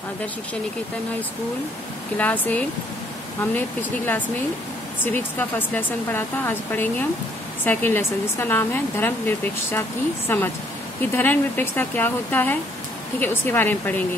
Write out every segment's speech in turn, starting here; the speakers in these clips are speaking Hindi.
आदर्श शिक्षा निकेतन हाई स्कूल क्लास 8। हमने पिछली क्लास में सिविक्स का फर्स्ट लेसन पढ़ा था। आज पढ़ेंगे हम सेकंड लेसन, जिसका नाम है धर्मनिरपेक्षता की समझ। कि धर्मनिरपेक्षता क्या होता है, ठीक है, उसके बारे में पढ़ेंगे।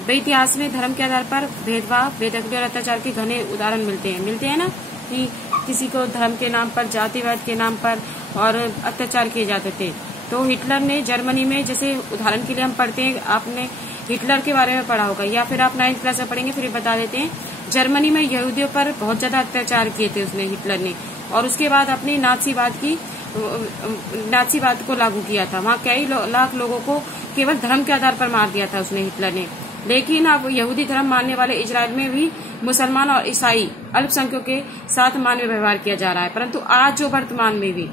भाई इतिहास में धर्म के आधार पर भेदभाव, बेदखली और अत्याचार के घने उदाहरण मिलते हैं ना, कि किसी को धर्म के नाम पर, जातिवाद के नाम पर और अत्याचार किए जाते थे। तो हिटलर ने जर्मनी में, जैसे उदाहरण के लिए हम पढ़ते हैं, आपने हिटलर के बारे में पढ़ा होगा या फिर आप 9th क्लास में पढ़ेंगे, फिर बता देते हैं। जर्मनी में यहूदियों पर बहुत ज्यादा अत्याचार किए थे उसने, हिटलर ने, और उसके बाद अपनी नाथीवाद को लागू किया था। वहाँ कई लाख लोगों को केवल धर्म के आधार पर मार दिया था उसने, हिटलर ने। लेकिन अब यहूदी धर्म मानने वाले इजराइल में भी मुसलमान और ईसाई अल्पसंख्यकों के साथ मानवीय व्यवहार किया जा रहा है। परंतु आज जो वर्तमान में भी,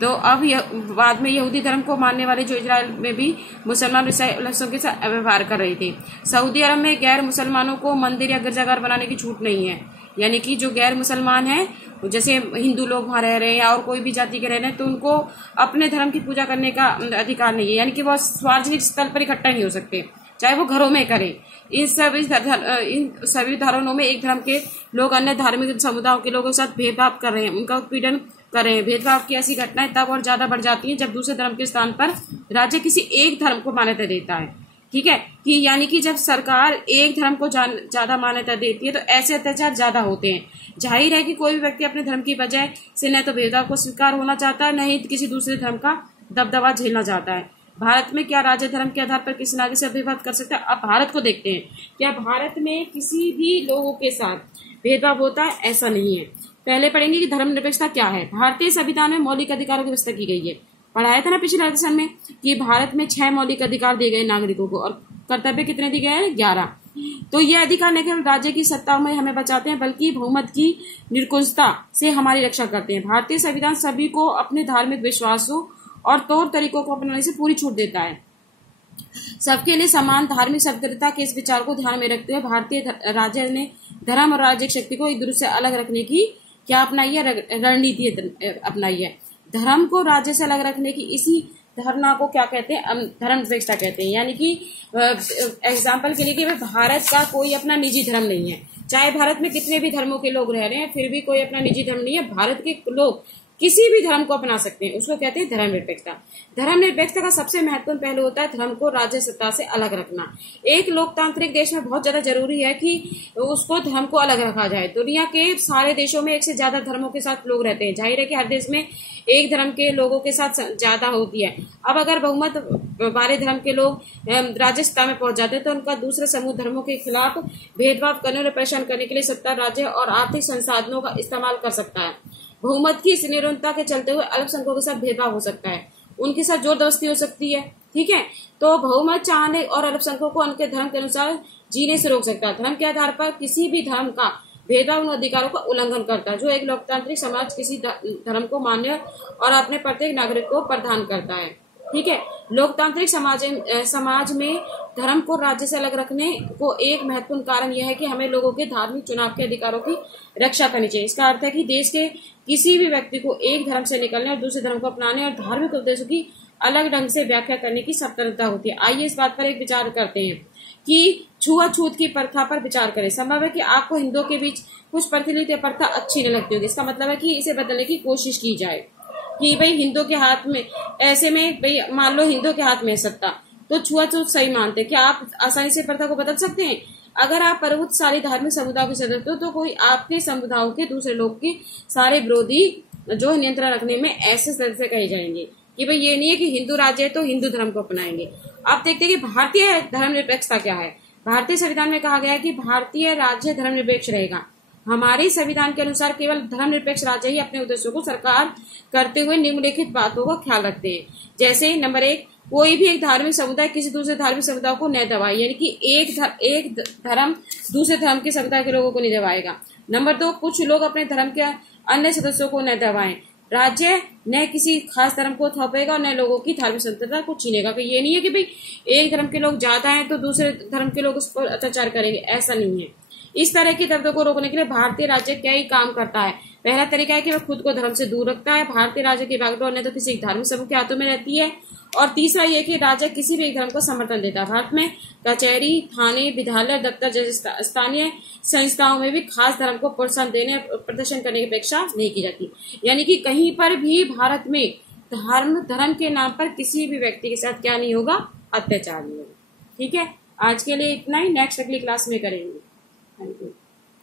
तो अब बाद में यहूदी धर्म को मानने वाले जो इजराइल में भी मुसलमान ईसाई अल्पसंख्यकों के साथ व्यवहार कर रहे थे। सऊदी अरब में गैर मुसलमानों को मंदिर या गिरजाघर बनाने की छूट नहीं है। यानी कि जो गैर मुसलमान है, जैसे हिंदू लोग वहां रह रहे हैं या और कोई भी जाति के रह रहे हैं, तो उनको अपने धर्म की पूजा करने का अधिकार नहीं है। यानी कि वो सार्वजनिक स्थल पर इकट्ठा नहीं हो सकते, चाहे वो घरों में करें। इन सभी धर्मों में एक धर्म के लोग अन्य धार्मिक समुदायों के लोगों के साथ भेदभाव कर रहे हैं, उनका उत्पीड़न कर रहे हैं। भेदभाव की ऐसी घटनाएं तब और ज्यादा बढ़ जाती हैं जब दूसरे धर्म के स्थान पर राज्य किसी एक धर्म को मान्यता देता है। ठीक है, कि यानी कि जब सरकार एक धर्म को ज्यादा मान्यता देती है तो ऐसे अत्याचार ज्यादा होते हैं। जाहिर है कि कोई भी व्यक्ति अपने धर्म की वजह से न तो भेदभाव को स्वीकार होना चाहता है, न ही किसी दूसरे धर्म का दबदबा झेलना चाहता है। भारत में क्या राज्य धर्म के आधार पर किसी नागरिक से भेदभाव कर सकता है? अब भारत को देखते हैं, क्या भारत में किसी भी लोगों के साथ भेदभाव होता है? ऐसा नहीं है। पहले पढ़ेंगे कि धर्मनिरपेक्षता क्या है। भारतीय संविधान में मौलिक अधिकारों की व्यवस्था की गई है। पढ़ाया था ना पिछले लेसन में कि भारत में 6 मौलिक अधिकार दिए गए नागरिकों को, और कर्तव्य कितने दिए गए हैं? 11। तो ये अधिकार न केवल राज्य की सत्ता में हमें बचाते हैं, बल्कि बहुमत की निरंकुशता से हमारी रक्षा करते हैं। भारतीय संविधान सभी को अपने धार्मिक विश्वासों और तौर तरीकों को अपनाने से पूरी छूट देता है। सबके लिए समान धार्मिक स्वतंत्रता के इस विचार को ध्यान में रखते हुए भारतीय राज्य ने धर्म और राज्य शक्ति को एक दूसरे से अलग रखने की क्या अपनाई है? रणनीति अपनाई है। धर्म को राज्य से अलग रखने की इसी धारणा को क्या कहते हैं? धर्मनिरपेक्षता कहते हैं। यानी कि एग्जाम्पल के लिए कि भारत का कोई अपना निजी धर्म नहीं है। चाहे भारत में कितने भी धर्मों के लोग रह रहे हैं, फिर भी कोई अपना निजी धर्म नहीं है। भारत के लोग किसी भी धर्म को अपना सकते हैं, उसको कहते हैं धर्मनिरपेक्षता। धर्मनिरपेक्षता का सबसे महत्वपूर्ण पहलू होता है धर्म को राज्य सत्ता से अलग रखना। एक लोकतांत्रिक देश में बहुत ज्यादा जरूरी है कि उसको धर्म को अलग रखा जाए। दुनिया के सारे देशों में एक से ज्यादा धर्मों के साथ लोग रहते हैं। जाहिर है कि हर देश में एक धर्म के लोगों के साथ ज्यादा होती है। अब अगर बहुमत वाले धर्म के लोग राज्य सत्ता में पहुंच जाते हैं तो उनका दूसरे समूह धर्मों के खिलाफ भेदभाव करने और परेशान करने के लिए सत्ता, राज्य और आर्थिक संसाधनों का इस्तेमाल कर सकता है। बहुमत की इस निरंतरता के चलते हुए अल्पसंख्यकों के साथ भेदभाव हो सकता है, उनके साथ जोर जबरदस्ती हो सकती है। ठीक है, तो बहुमत चाहने और अल्पसंख्यकों को उनके धर्म के अनुसार जीने से रोक सकता है। धर्म के आधार पर किसी भी धर्म का भेदभाव उन अधिकारों का उल्लंघन करता है जो एक लोकतांत्रिक समाज किसी धर्म को मान्य और अपने प्रत्येक नागरिक को प्रदान करता है। ठीक है, लोकतांत्रिक समाज में धर्म को राज्य से अलग रखने को एक महत्वपूर्ण कारण यह है कि हमें लोगों के धार्मिक चुनाव के अधिकारों की रक्षा करनी चाहिए। इसका अर्थ है कि देश के किसी भी व्यक्ति को एक धर्म से निकलने और दूसरे धर्म को अपनाने और धार्मिक उद्देश्यों की अलग ढंग से व्याख्या करने की स्वतंत्रता होती है। आइए इस बात पर एक विचार करते हैं कि छुआछूत की प्रथा पर विचार करें। संभव है कि आपको हिंदुओं के बीच कुछ प्रचलित प्रथा अच्छी न लगती होगी। इसका मतलब है कि इसे बदलने की कोशिश की जाए कि भाई हिंदुओं के हाथ में, ऐसे में भाई मान लो हिंदुओं के हाथ में है सत्ता, तो छुआछूत सही मानते हैं। क्या आप आसानी से प्रथा को बदल सकते हैं? अगर आप प्रभुत्वशाली धार्मिक समुदाय के सदस्य हो तो कोई आपके समुदायों के दूसरे लोग के सारे विरोधी जो नियंत्रण रखने में ऐसे सदस्य कहे जाएंगे कि भाई ये नहीं है कि हिंदू राज्य है तो हिंदू धर्म को अपनाएंगे। अब देखते हैं कि भारतीय धर्मनिरपेक्षता क्या है। भारतीय संविधान में कहा गया है कि भारतीय राज्य धर्मनिरपेक्ष रहेगा। हमारे संविधान के अनुसार केवल धर्मनिरपेक्ष राज्य ही अपने उद्देश्यों को साकार करते हुए निम्नलिखित बातों का ख्याल रखते हैं। जैसे नंबर 1, कोई भी एक धार्मिक समुदाय किसी दूसरे धार्मिक समुदाय को न दबाए, यानी कि एक धर्म दूसरे धर्म के समुदाय के लोगों को नहीं दबाएगा। नंबर 2, कुछ लोग अपने धर्म के अन्य सदस्यों को न दबाएं। राज्य न किसी खास धर्म को थोपेगा और न लोगों की धार्मिक स्वतंत्रता को छीनेगा। कि ये नहीं है कि भाई एक धर्म के लोग ज्यादा हैं तो दूसरे धर्म के लोग उस पर अत्याचार करेंगे, ऐसा नहीं है। इस तरह की दर्दों को रोकने के लिए भारतीय राज्य क्या ही काम करता है। पहला तरीका है कि वह खुद को धर्म से दूर रखता है। भारतीय राज्य की बागडोर न तो किसी धार्मिक समूह के हाथों में रहती है और तीसरा ये कि राजा किसी भी एक धर्म को समर्थन देता है। भारत में कचहरी, थाने, विद्यालय, दफ्तर जैसे स्थानीय संस्थाओं में भी खास धर्म को प्रोत्साहन देने प्रदर्शन करने की अपेक्षा नहीं की जाती। यानी कि कहीं पर भी भारत में धर्म के नाम पर किसी भी व्यक्ति के साथ क्या नहीं होगा, अत्याचार नहीं होगा। ठीक है, आज के लिए इतना ही, नेक्स्ट अगली क्लास में करेंगे। Thank you.